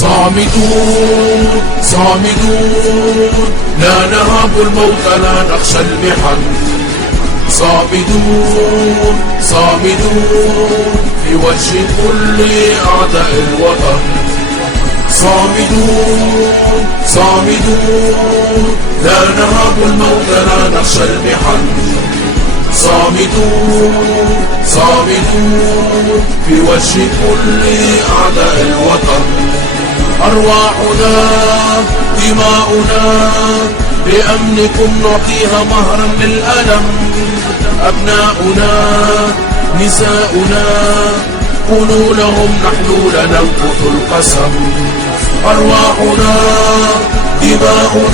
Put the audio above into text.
صامدون صامدون لا نهاب الموت لا نخشى المحن. صامدون صامدون في وجه كل أعداء الوطن. صامدون صامدون لا نهاب الموت لا نخشى المحن. صامدون صامدون في وجه كل أعداء الوطن. أرواحنا دماؤنا بأمنكم نعطيها مهرا للألم. أبناؤنا نساؤنا قولوا لهم نحن لا ننقض القسم. أرواحنا دماؤنا